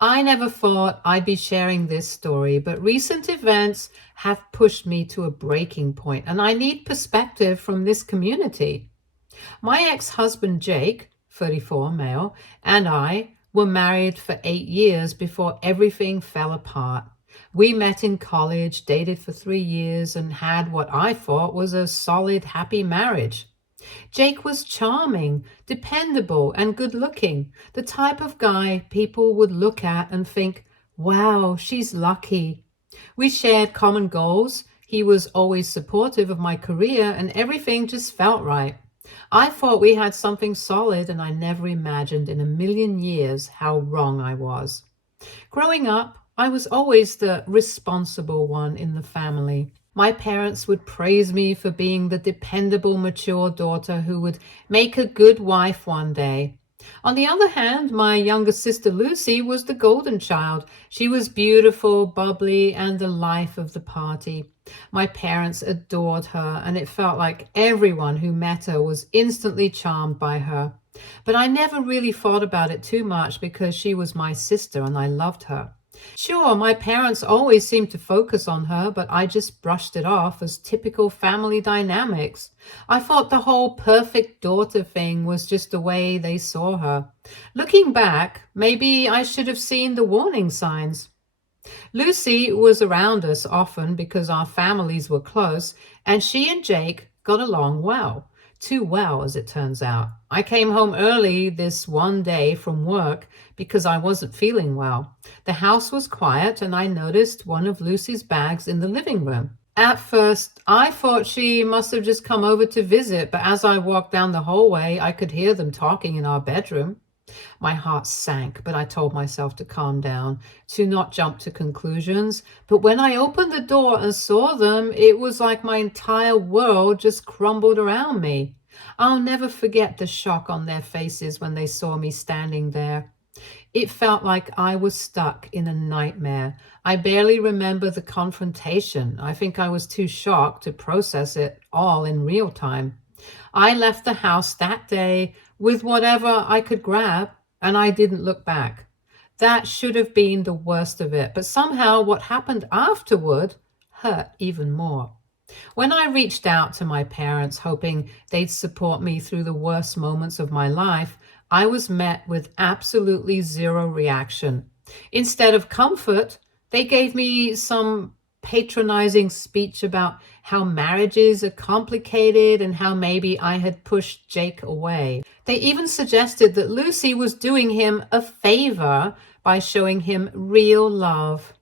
I never thought I'd be sharing this story, but recent events have pushed me to a breaking point, and I need perspective from this community. My ex-husband Jake, 34 male, and I were married for 8 years before everything fell apart. We met in college, dated for 3 years, and had what I thought was a solid, happy marriage. Jake was charming, dependable, and good looking, the type of guy people would look at and think, wow, she's lucky. We shared common goals. He was always supportive of my career, and everything just felt right. I thought we had something solid, and I never imagined in a million years how wrong I was. Growing up, I was always the responsible one in the family. My parents would praise me for being the dependable, mature daughter who would make a good wife one day. On the other hand, my younger sister Lucy was the golden child. She was beautiful, bubbly, and the life of the party. My parents adored her, and it felt like everyone who met her was instantly charmed by her. But I never really thought about it too much because she was my sister and I loved her. Sure, my parents always seemed to focus on her, but I just brushed it off as typical family dynamics. I thought the whole perfect daughter thing was just the way they saw her. Looking back, maybe I should have seen the warning signs. Lucy was around us often because our families were close, and she and Jake got along well. Too well, as it turns out. I came home early this one day from work because I wasn't feeling well. The house was quiet, and I noticed one of Lucy's bags in the living room. At first, I thought she must have just come over to visit, but as I walked down the hallway, I could hear them talking in our bedroom. My heart sank, but I told myself to calm down, to not jump to conclusions. But when I opened the door and saw them, it was like my entire world just crumbled around me. I'll never forget the shock on their faces when they saw me standing there. It felt like I was stuck in a nightmare. I barely remember the confrontation. I think I was too shocked to process it all in real time. I left the house that day with whatever I could grab, and I didn't look back. That should have been the worst of it, but somehow what happened afterward hurt even more. When I reached out to my parents, hoping they'd support me through the worst moments of my life, I was met with absolutely zero reaction. Instead of comfort, they gave me some patronizing speech about how marriages are complicated and how maybe I had pushed Jake away. They even suggested that Lucy was doing him a favor by showing him real love.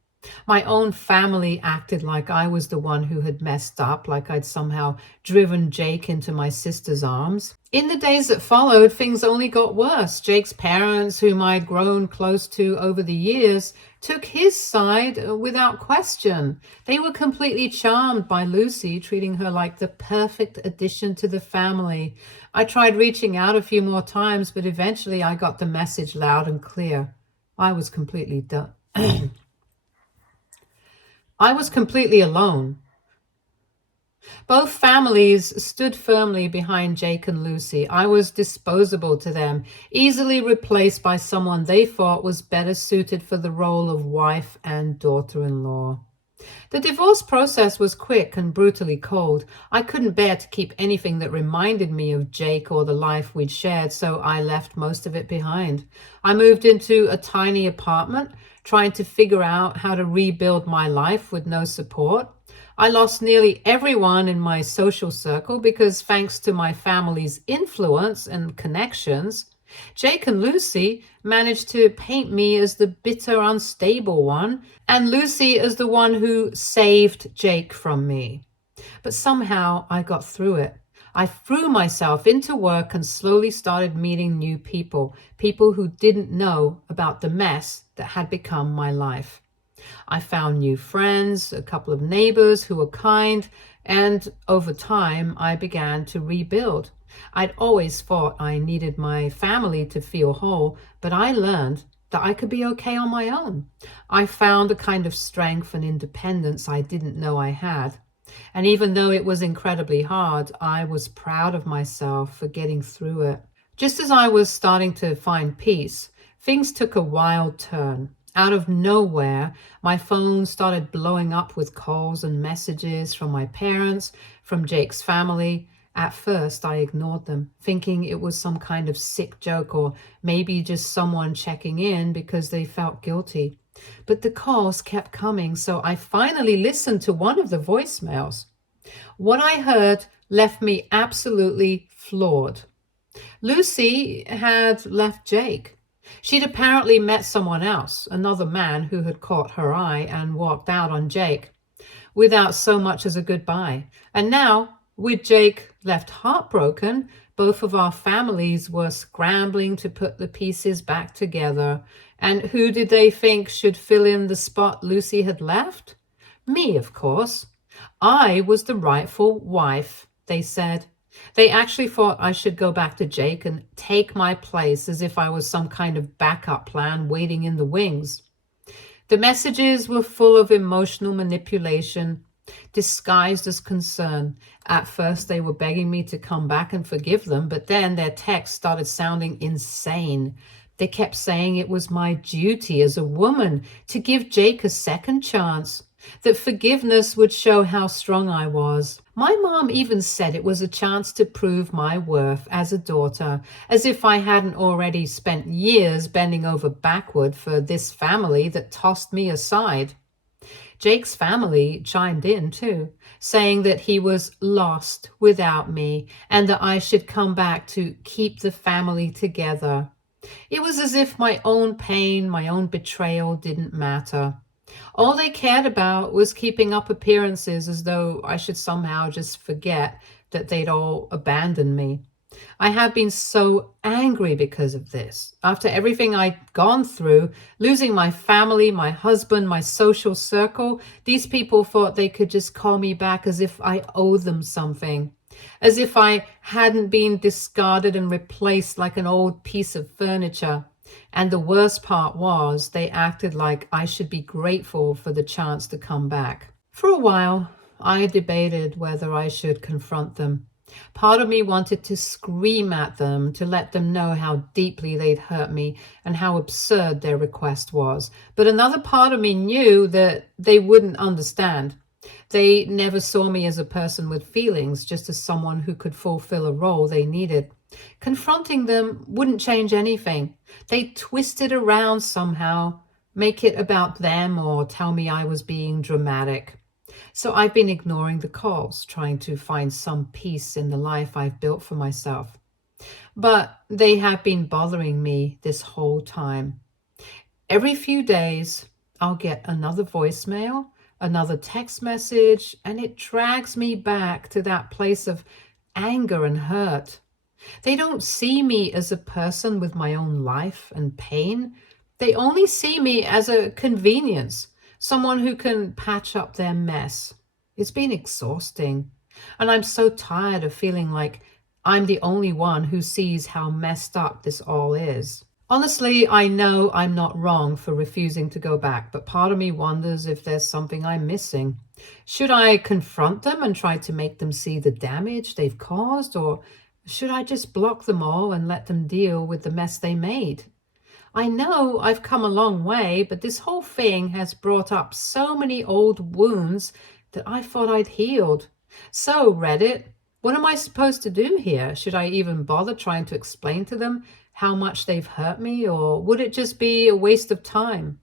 My own family acted like I was the one who had messed up, like I'd somehow driven Jake into my sister's arms. In the days that followed, things only got worse. Jake's parents, whom I'd grown close to over the years, took his side without question. They were completely charmed by Lucy, treating her like the perfect addition to the family. I tried reaching out a few more times, but eventually I got the message loud and clear. I was completely done. I was completely alone. Both families stood firmly behind Jake and Lucy. I was disposable to them, easily replaced by someone they thought was better suited for the role of wife and daughter-in-law. The divorce process was quick and brutally cold. I couldn't bear to keep anything that reminded me of Jake or the life we'd shared, so I left most of it behind. I moved into a tiny apartment, trying to figure out how to rebuild my life with no support. I lost nearly everyone in my social circle because, thanks to my family's influence and connections, Jake and Lucy managed to paint me as the bitter, unstable one, and Lucy as the one who saved Jake from me. But somehow I got through it. I threw myself into work and slowly started meeting new people, people who didn't know about the mess that had become my life. I found new friends, a couple of neighbors who were kind, and over time I began to rebuild. I'd always thought I needed my family to feel whole, but I learned that I could be okay on my own. I found a kind of strength and independence I didn't know I had. And even though it was incredibly hard, I was proud of myself for getting through it. Just as I was starting to find peace, things took a wild turn. Out of nowhere, my phone started blowing up with calls and messages from my parents, from Jake's family. At first, I ignored them, thinking it was some kind of sick joke or maybe just someone checking in because they felt guilty. But the calls kept coming, so I finally listened to one of the voicemails. What I heard left me absolutely floored. Lucy had left Jake. She'd apparently met someone else, another man who had caught her eye and walked out on Jake without so much as a goodbye. And now, with Jake left heartbroken, both of our families were scrambling to put the pieces back together. And who did they think should fill in the spot Lucy had left? Me, of course. I was the rightful wife, they said. They actually thought I should go back to Jake and take my place as if I was some kind of backup plan waiting in the wings. The messages were full of emotional manipulation, disguised as concern. At first, they were begging me to come back and forgive them, but then their texts started sounding insane. They kept saying it was my duty as a woman to give Jake a second chance, that forgiveness would show how strong I was. My mom even said it was a chance to prove my worth as a daughter, as if I hadn't already spent years bending over backward for this family that tossed me aside. Jake's family chimed in too, saying that he was lost without me and that I should come back to keep the family together. It was as if my own pain, my own betrayal didn't matter. All they cared about was keeping up appearances as though I should somehow just forget that they'd all abandoned me. I have been so angry because of this. After everything I'd gone through, losing my family, my husband, my social circle, these people thought they could just call me back as if I owed them something, as if I hadn't been discarded and replaced like an old piece of furniture. And the worst part was they acted like I should be grateful for the chance to come back. For a while, I debated whether I should confront them. Part of me wanted to scream at them, to let them know how deeply they'd hurt me and how absurd their request was. But another part of me knew that they wouldn't understand. They never saw me as a person with feelings, just as someone who could fulfill a role they needed. Confronting them wouldn't change anything. They'd twist it around somehow, make it about them or tell me I was being dramatic. So I've been ignoring the calls, trying to find some peace in the life I've built for myself. But they have been bothering me this whole time. Every few days, I'll get another voicemail, another text message, and it drags me back to that place of anger and hurt. They don't see me as a person with my own life and pain. They only see me as a convenience, someone who can patch up their mess. It's been exhausting, and I'm so tired of feeling like I'm the only one who sees how messed up this all is. Honestly, I know I'm not wrong for refusing to go back, but part of me wonders if there's something I'm missing. Should I confront them and try to make them see the damage they've caused, or should I just block them all and let them deal with the mess they made? I know I've come a long way, but this whole thing has brought up so many old wounds that I thought I'd healed. So, Reddit, what am I supposed to do here? Should I even bother trying to explain to them how much they've hurt me, or would it just be a waste of time?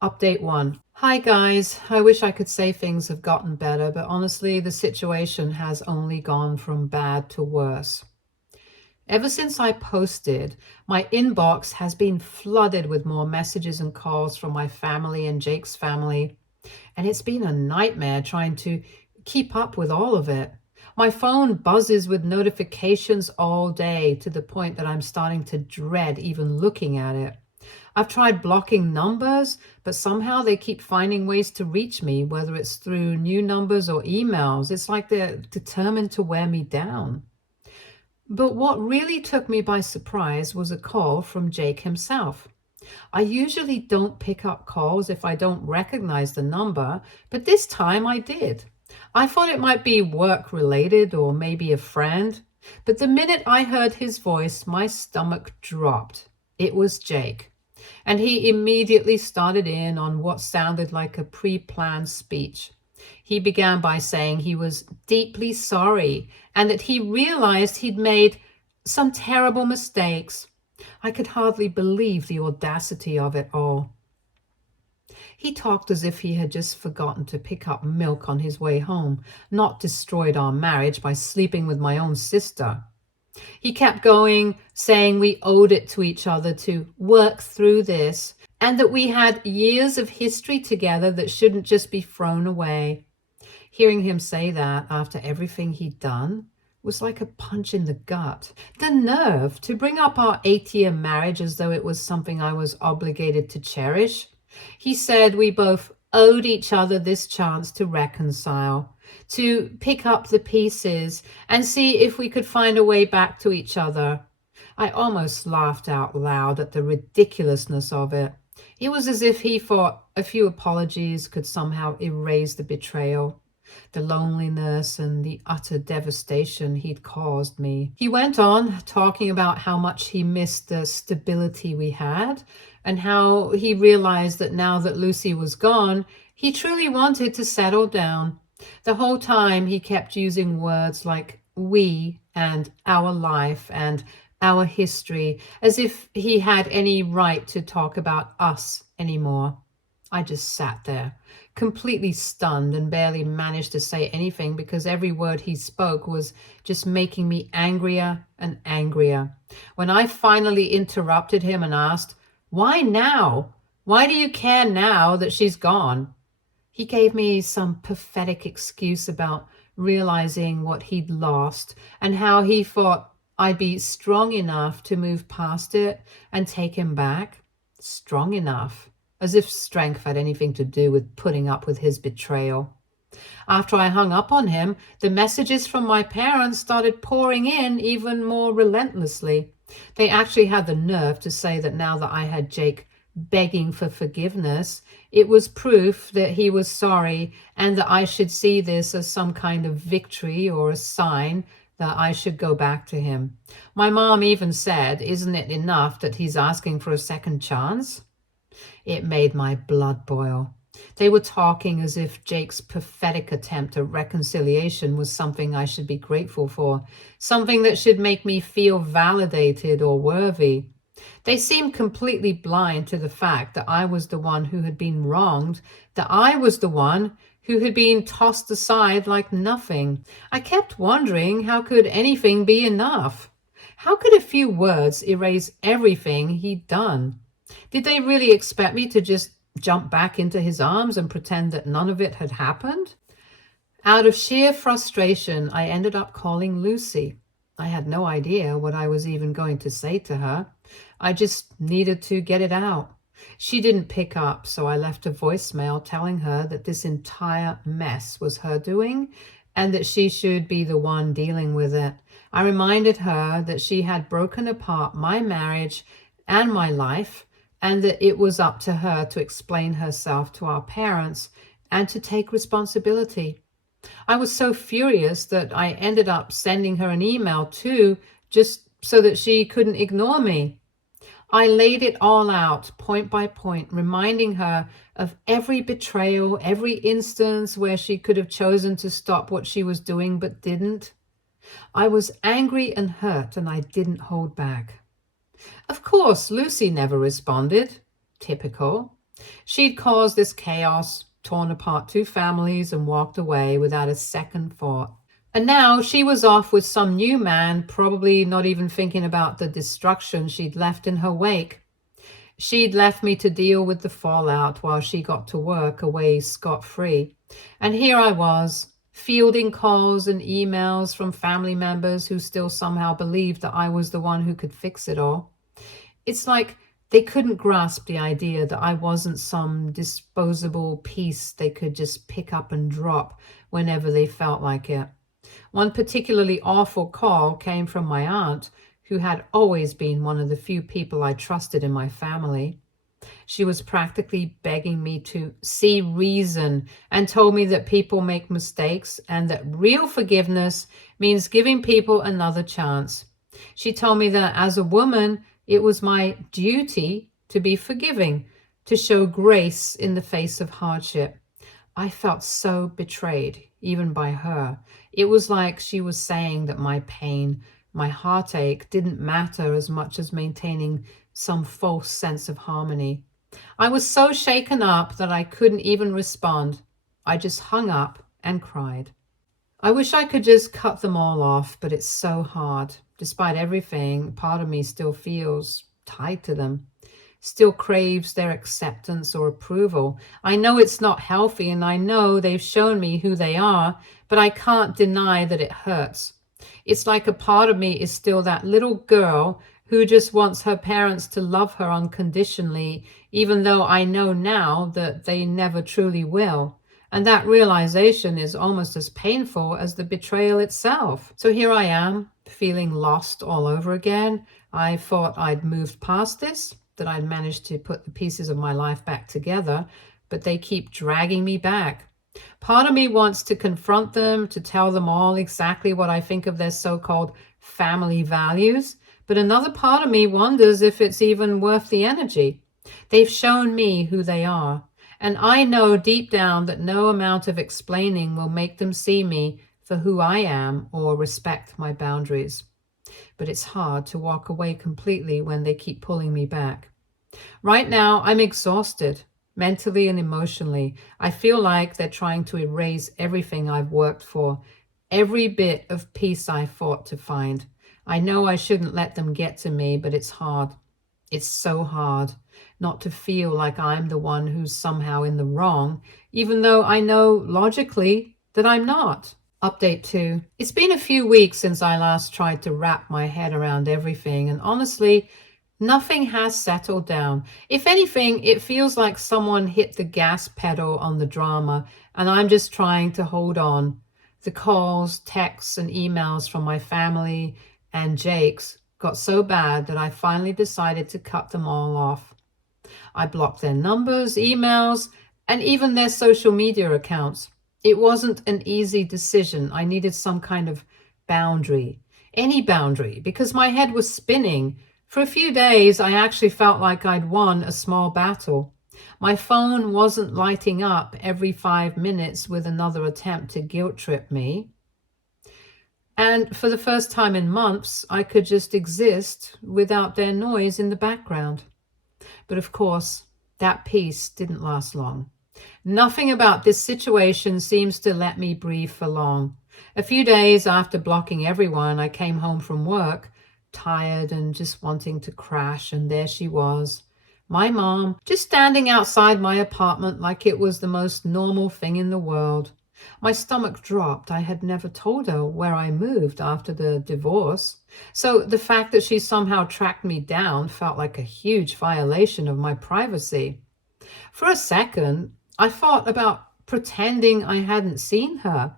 Update 1. Hi guys, I wish I could say things have gotten better, but honestly, the situation has only gone from bad to worse. Ever since I posted, my inbox has been flooded with more messages and calls from my family and Jake's family, and it's been a nightmare trying to keep up with all of it. My phone buzzes with notifications all day to the point that I'm starting to dread even looking at it. I've tried blocking numbers, but somehow they keep finding ways to reach me, whether it's through new numbers or emails. It's like they're determined to wear me down. But what really took me by surprise was a call from Jake himself. I usually don't pick up calls if I don't recognize the number, but this time I did. I thought it might be work-related or maybe a friend, but the minute I heard his voice, my stomach dropped. It was Jake. And he immediately started in on what sounded like a pre-planned speech. He began by saying he was deeply sorry and that he realized he'd made some terrible mistakes. I could hardly believe the audacity of it all. He talked as if he had just forgotten to pick up milk on his way home, not destroyed our marriage by sleeping with my own sister. He kept going, saying we owed it to each other to work through this, and that we had years of history together that shouldn't just be thrown away. Hearing him say that after everything he'd done was like a punch in the gut. The nerve to bring up our 8-year marriage as though it was something I was obligated to cherish. He said we both owed each other this chance to reconcile, to pick up the pieces and see if we could find a way back to each other. I almost laughed out loud at the ridiculousness of it. It was as if he thought a few apologies could somehow erase the betrayal, the loneliness, and the utter devastation he'd caused me. He went on talking about how much he missed the stability we had and how he realized that now that Lucy was gone, he truly wanted to settle down. The whole time he kept using words like we and our life and our history, as if he had any right to talk about us anymore. I just sat there, completely stunned, and barely managed to say anything because every word he spoke was just making me angrier and angrier. When I finally interrupted him and asked, "Why now? Why do you care now that she's gone?" He gave me some pathetic excuse about realizing what he'd lost and how he thought I'd be strong enough to move past it and take him back. Strong enough, as if strength had anything to do with putting up with his betrayal. After I hung up on him, the messages from my parents started pouring in even more relentlessly. They actually had the nerve to say that now that I had Jake begging for forgiveness, it was proof that he was sorry and that I should see this as some kind of victory or a sign that I should go back to him. My mom even said, "Isn't it enough that he's asking for a second chance?" It made my blood boil. They were talking as if Jake's pathetic attempt at reconciliation was something I should be grateful for, something that should make me feel validated or worthy. They seemed completely blind to the fact that I was the one who had been wronged, that I was the one who had been tossed aside like nothing. I kept wondering, how could anything be enough? How could a few words erase everything he'd done? Did they really expect me to just jump back into his arms and pretend that none of it had happened? Out of sheer frustration, I ended up calling Lucy. I had no idea what I was even going to say to her. I just needed to get it out. She didn't pick up, so I left a voicemail telling her that this entire mess was her doing and that she should be the one dealing with it. I reminded her that she had broken apart my marriage and my life, and that it was up to her to explain herself to our parents and to take responsibility. I was so furious that I ended up sending her an email too, just so that she couldn't ignore me. I laid it all out, point by point, reminding her of every betrayal, every instance where she could have chosen to stop what she was doing but didn't. I was angry and hurt, and I didn't hold back. Of course, Lucy never responded. Typical. She'd caused this chaos, torn apart two families, and walked away without a second thought. And now she was off with some new man, probably not even thinking about the destruction she'd left in her wake. She'd left me to deal with the fallout while she got to work away scot-free. And here I was, fielding calls and emails from family members who still somehow believed that I was the one who could fix it all. It's like they couldn't grasp the idea that I wasn't some disposable piece they could just pick up and drop whenever they felt like it. One particularly awful call came from my aunt, who had always been one of the few people I trusted in my family. She was practically begging me to see reason and told me that people make mistakes and that real forgiveness means giving people another chance. She told me that as a woman, it was my duty to be forgiving, to show grace in the face of hardship. I felt so betrayed, even by her. It was like she was saying that my pain, my heartache, didn't matter as much as maintaining some false sense of harmony. I was so shaken up that I couldn't even respond. I just hung up and cried. I wish I could just cut them all off, but it's so hard. Despite everything, part of me still feels tied to them, still craves their acceptance or approval. I know it's not healthy, and I know they've shown me who they are, but I can't deny that it hurts. It's like a part of me is still that little girl who just wants her parents to love her unconditionally, even though I know now that they never truly will. And that realization is almost as painful as the betrayal itself. So here I am, feeling lost all over again. I thought I'd moved past this, that I'd managed to put the pieces of my life back together, but they keep dragging me back. Part of me wants to confront them, to tell them all exactly what I think of their so-called family values, but another part of me wonders if it's even worth the energy. They've shown me who they are, and I know deep down that no amount of explaining will make them see me for who I am or respect my boundaries. But it's hard to walk away completely when they keep pulling me back. Right now, I'm exhausted, mentally and emotionally. I feel like they're trying to erase everything I've worked for, every bit of peace I fought to find. I know I shouldn't let them get to me, but it's hard. It's so hard not to feel like I'm the one who's somehow in the wrong, even though I know logically that I'm not. Update 2. It's been a few weeks since I last tried to wrap my head around everything, and honestly, nothing has settled down. If anything, it feels like someone hit the gas pedal on the drama, and I'm just trying to hold on. The calls, texts, and emails from my family and Jake's got so bad that I finally decided to cut them all off. I blocked their numbers, emails, and even their social media accounts. It wasn't an easy decision. I needed some kind of boundary, any boundary, because my head was spinning. For a few days, I actually felt like I'd won a small battle. My phone wasn't lighting up every 5 minutes with another attempt to guilt trip me. And for the first time in months, I could just exist without their noise in the background. But of course, that peace didn't last long. Nothing about this situation seems to let me breathe for long. A few days after blocking everyone, I came home from work, tired and just wanting to crash, and there she was, my mom, just standing outside my apartment like it was the most normal thing in the world. My stomach dropped. I had never told her where I moved after the divorce. So the fact that she somehow tracked me down felt like a huge violation of my privacy. For a second, I thought about pretending I hadn't seen her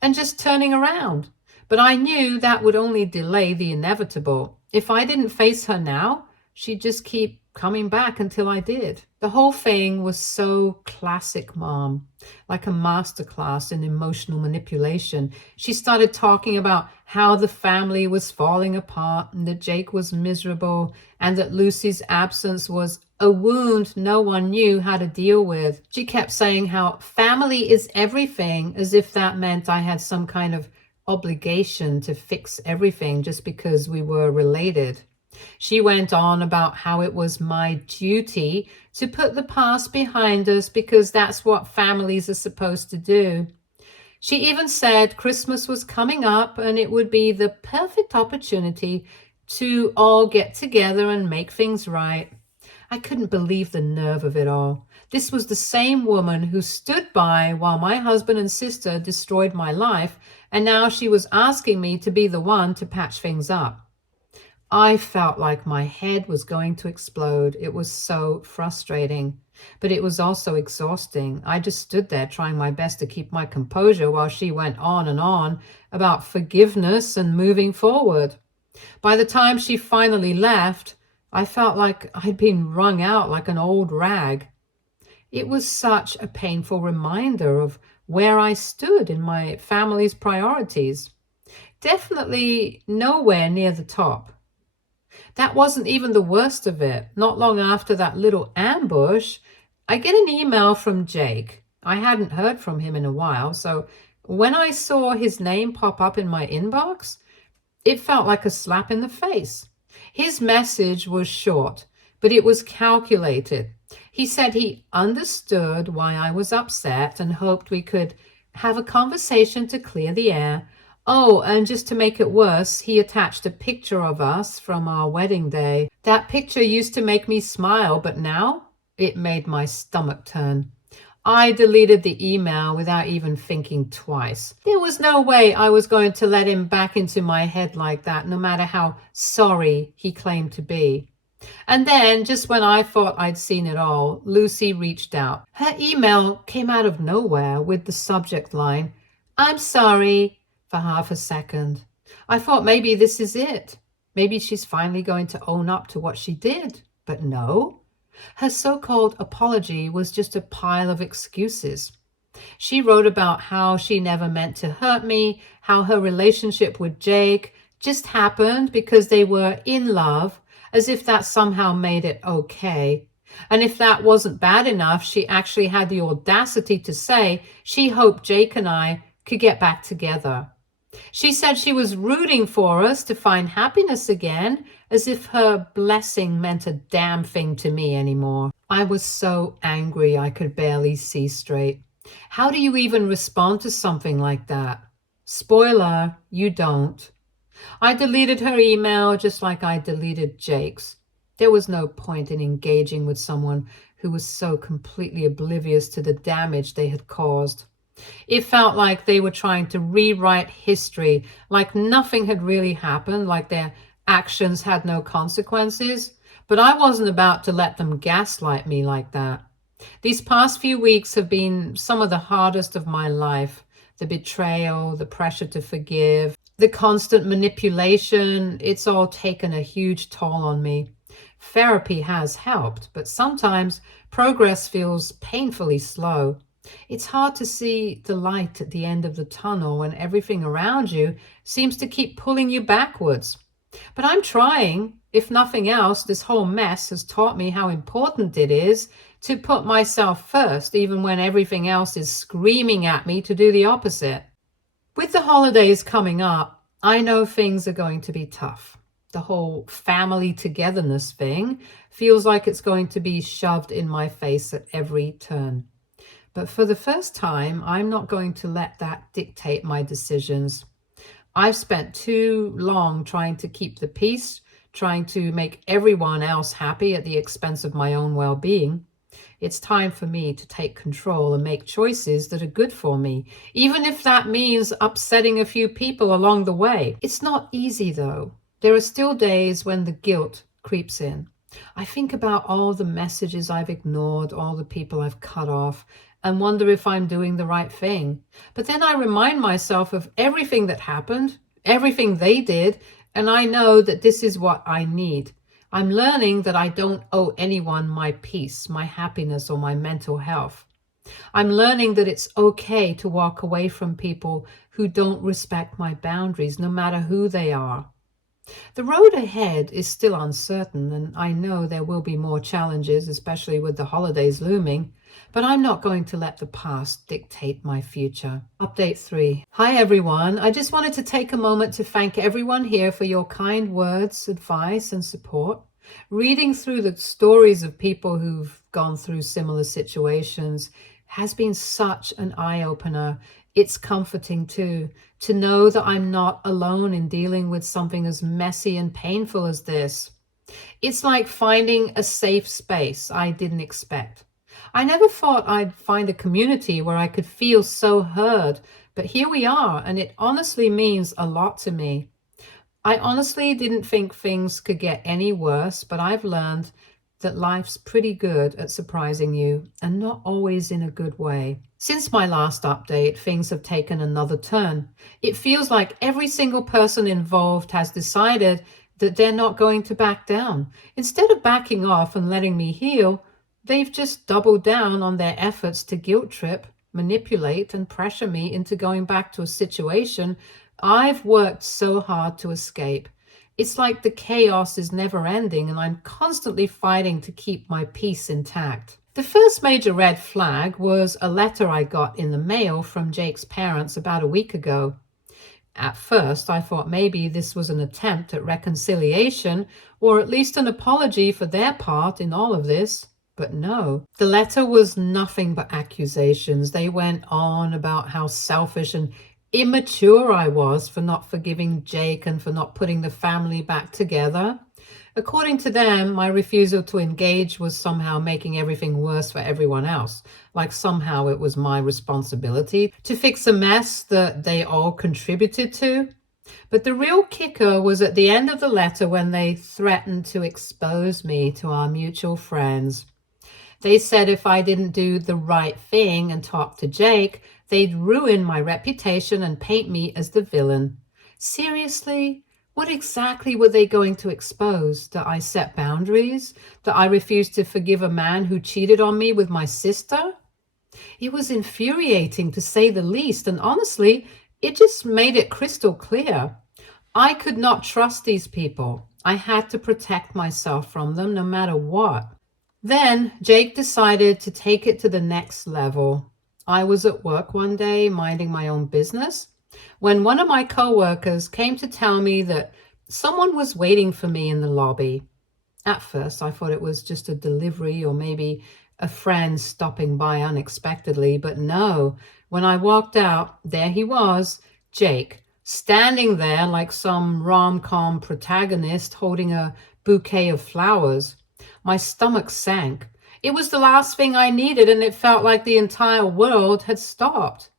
and just turning around. But I knew that would only delay the inevitable. If I didn't face her now, she'd just keep coming back until I did. The whole thing was so classic mom, like a masterclass in emotional manipulation. She started talking about how the family was falling apart and that Jake was miserable and that Lucy's absence was a wound no one knew how to deal with. She kept saying how family is everything, as if that meant I had some kind of obligation to fix everything just because we were related. She went on about how it was my duty to put the past behind us because that's what families are supposed to do. She even said Christmas was coming up and it would be the perfect opportunity to all get together and make things right. I couldn't believe the nerve of it all. This was the same woman who stood by while my husband and sister destroyed my life, and now she was asking me to be the one to patch things up. I felt like my head was going to explode. It was so frustrating, but it was also exhausting. I just stood there trying my best to keep my composure while she went on and on about forgiveness and moving forward. By the time she finally left, I felt like I'd been wrung out like an old rag. It was such a painful reminder of where I stood in my family's priorities. Definitely nowhere near the top. That wasn't even the worst of it. Not long after that little ambush, I get an email from Jake. I hadn't heard from him in a while, so when I saw his name pop up in my inbox, it felt like a slap in the face. His message was short, but it was calculated. He said he understood why I was upset and hoped we could have a conversation to clear the air. Oh, and just to make it worse, he attached a picture of us from our wedding day. That picture used to make me smile, but now it made my stomach turn. I deleted the email without even thinking twice. There was no way I was going to let him back into my head like that, no matter how sorry he claimed to be. And then, just when I thought I'd seen it all, Lucy reached out. Her email came out of nowhere with the subject line, "I'm sorry," for half a second. I thought maybe this is it. Maybe she's finally going to own up to what she did. But no. Her so-called apology was just a pile of excuses. She wrote about how she never meant to hurt me, how her relationship with Jake just happened because they were in love, as if that somehow made it okay. And if that wasn't bad enough, she actually had the audacity to say she hoped Jake and I could get back together. She said she was rooting for us to find happiness again, as if her blessing meant a damn thing to me anymore. I was so angry I could barely see straight. How do you even respond to something like that? Spoiler, you don't. I deleted her email just like I deleted Jake's. There was no point in engaging with someone who was so completely oblivious to the damage they had caused. It felt like they were trying to rewrite history, like nothing had really happened, like their actions had no consequences. But I wasn't about to let them gaslight me like that. These past few weeks have been some of the hardest of my life. The betrayal, the pressure to forgive, the constant manipulation, it's all taken a huge toll on me. Therapy has helped, but sometimes progress feels painfully slow. It's hard to see the light at the end of the tunnel when everything around you seems to keep pulling you backwards. But I'm trying. If nothing else, this whole mess has taught me how important it is to put myself first, even when everything else is screaming at me to do the opposite. With the holidays coming up, I know things are going to be tough. The whole family togetherness thing feels like it's going to be shoved in my face at every turn. But for the first time, I'm not going to let that dictate my decisions. I've spent too long trying to keep the peace, trying to make everyone else happy at the expense of my own well-being. It's time for me to take control and make choices that are good for me, even if that means upsetting a few people along the way. It's not easy, though. There are still days when the guilt creeps in. I think about all the messages I've ignored, all the people I've cut off, and wonder if I'm doing the right thing. But then I remind myself of everything that happened, everything they did, and I know that this is what I need. I'm learning that I don't owe anyone my peace, my happiness, or my mental health. I'm learning that it's okay to walk away from people who don't respect my boundaries, no matter who they are. The road ahead is still uncertain, and I know there will be more challenges, especially with the holidays looming, but I'm not going to let the past dictate my future. Update 3. Hi everyone. I just wanted to take a moment to thank everyone here for your kind words, advice, and support. Reading through the stories of people who've gone through similar situations has been such an eye-opener. It's comforting too, to know that I'm not alone in dealing with something as messy and painful as this. It's like finding a safe space I didn't expect. I never thought I'd find a community where I could feel so heard, but here we are, and it honestly means a lot to me. I honestly didn't think things could get any worse, but I've learned that life's pretty good at surprising you, and not always in a good way. Since my last update, things have taken another turn. It feels like every single person involved has decided that they're not going to back down. Instead of backing off and letting me heal, they've just doubled down on their efforts to guilt trip, manipulate, and pressure me into going back to a situation I've worked so hard to escape. It's like the chaos is never ending and I'm constantly fighting to keep my peace intact. The first major red flag was a letter I got in the mail from Jake's parents about a week ago. At first, I thought maybe this was an attempt at reconciliation or at least an apology for their part in all of this. But no, the letter was nothing but accusations. They went on about how selfish and immature I was for not forgiving Jake and for not putting the family back together. According to them, my refusal to engage was somehow making everything worse for everyone else, like somehow it was my responsibility to fix a mess that they all contributed to. But the real kicker was at the end of the letter when they threatened to expose me to our mutual friends. They said if I didn't do the right thing and talk to Jake, they'd ruin my reputation and paint me as the villain. Seriously? What exactly were they going to expose? That I set boundaries? That I refused to forgive a man who cheated on me with my sister? It was infuriating to say the least, and honestly, it just made it crystal clear. I could not trust these people. I had to protect myself from them no matter what. Then Jake decided to take it to the next level. I was at work one day minding my own business when one of my coworkers came to tell me that someone was waiting for me in the lobby. At first, I thought it was just a delivery or maybe a friend stopping by unexpectedly, but no, when I walked out, there he was, Jake, standing there like some rom-com protagonist holding a bouquet of flowers. My stomach sank. It was the last thing I needed, and it felt like the entire world had stopped.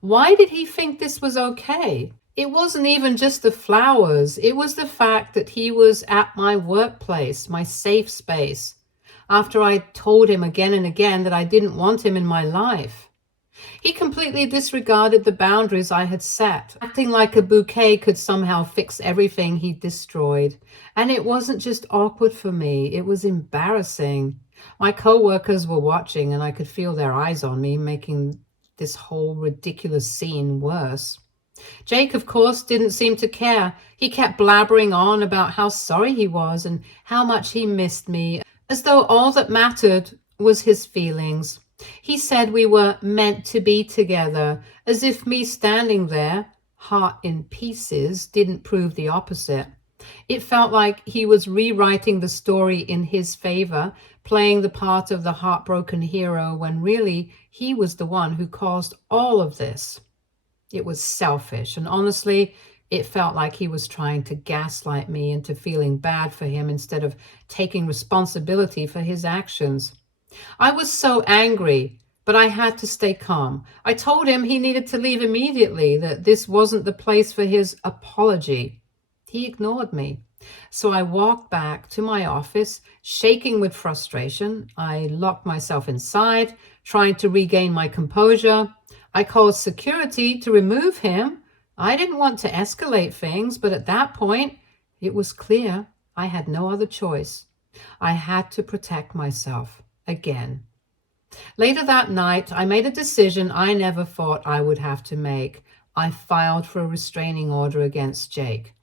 Why did he think this was okay? It wasn't even just the flowers. It was the fact that he was at my workplace, my safe space, after I told him again and again that I didn't want him in my life. He completely disregarded the boundaries I had set, acting like a bouquet could somehow fix everything he destroyed. And it wasn't just awkward for me, it was embarrassing. My coworkers were watching and I could feel their eyes on me, making this whole ridiculous scene worse. Jake, of course, didn't seem to care. He kept blabbering on about how sorry he was and how much he missed me, as though all that mattered was his feelings. He said we were meant to be together, as if me standing there, heart in pieces, didn't prove the opposite. It felt like he was rewriting the story in his favor, playing the part of the heartbroken hero when really he was the one who caused all of this. It was selfish, and honestly, it felt like he was trying to gaslight me into feeling bad for him instead of taking responsibility for his actions. I was so angry, but I had to stay calm. I told him he needed to leave immediately, that this wasn't the place for his apology. He ignored me. So I walked back to my office, shaking with frustration. I locked myself inside, trying to regain my composure. I called security to remove him. I didn't want to escalate things, but at that point, it was clear I had no other choice. I had to protect myself again. Later that night, I made a decision I never thought I would have to make. I filed for a restraining order against Jake.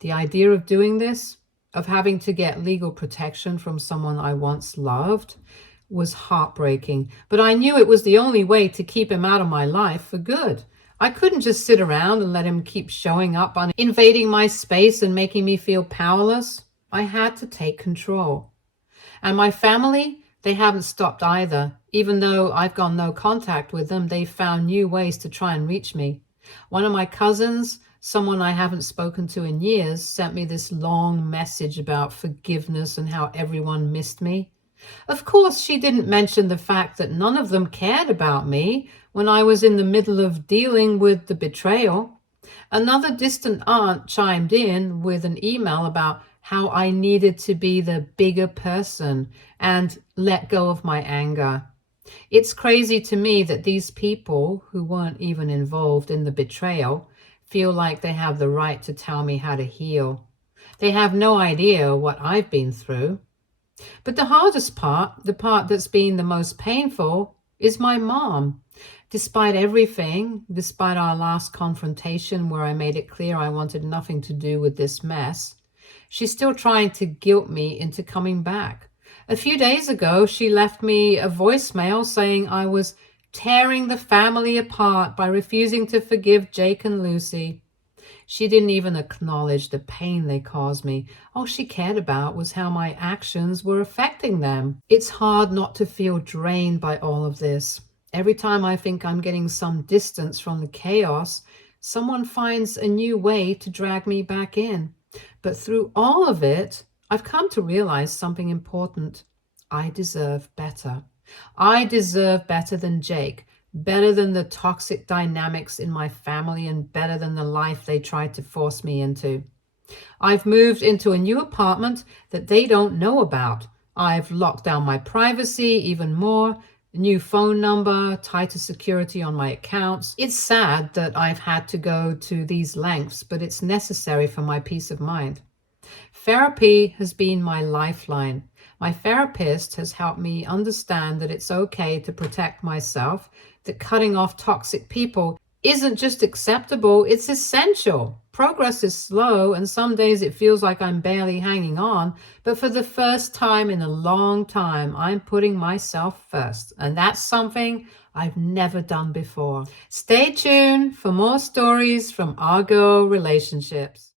The idea of doing this, of having to get legal protection from someone I once loved, was heartbreaking, but I knew it was the only way to keep him out of my life for good. I couldn't just sit around and let him keep showing up on invading my space and making me feel powerless. I had to take control. And my family, they haven't stopped either. Even though I've got no contact with them, they've found new ways to try and reach me. One of my cousins, someone I haven't spoken to in years, sent me this long message about forgiveness and how everyone missed me. Of course, she didn't mention the fact that none of them cared about me when I was in the middle of dealing with the betrayal. Another distant aunt chimed in with an email about how I needed to be the bigger person and let go of my anger. It's crazy to me that these people, who weren't even involved in the betrayal, feel like they have the right to tell me how to heal. They have no idea what I've been through. But the hardest part, the part that's been the most painful, is my mom. Despite everything, despite our last confrontation where I made it clear I wanted nothing to do with this mess, she's still trying to guilt me into coming back. A few days ago, she left me a voicemail saying I was tearing the family apart by refusing to forgive Jake and Lucy. She didn't even acknowledge the pain they caused me. All she cared about was how my actions were affecting them. It's hard not to feel drained by all of this. Every time I think I'm getting some distance from the chaos, someone finds a new way to drag me back in. But through all of it, I've come to realize something important. I deserve better. I deserve better than Jake, better than the toxic dynamics in my family, and better than the life they tried to force me into. I've moved into a new apartment that they don't know about. I've locked down my privacy even more, a new phone number, tighter security on my accounts. It's sad that I've had to go to these lengths, but it's necessary for my peace of mind. Therapy has been my lifeline. My therapist has helped me understand that it's okay to protect myself, that cutting off toxic people isn't just acceptable, it's essential. Progress is slow, and some days it feels like I'm barely hanging on, but for the first time in a long time, I'm putting myself first, and that's something I've never done before. Stay tuned for more stories from our girl relationships.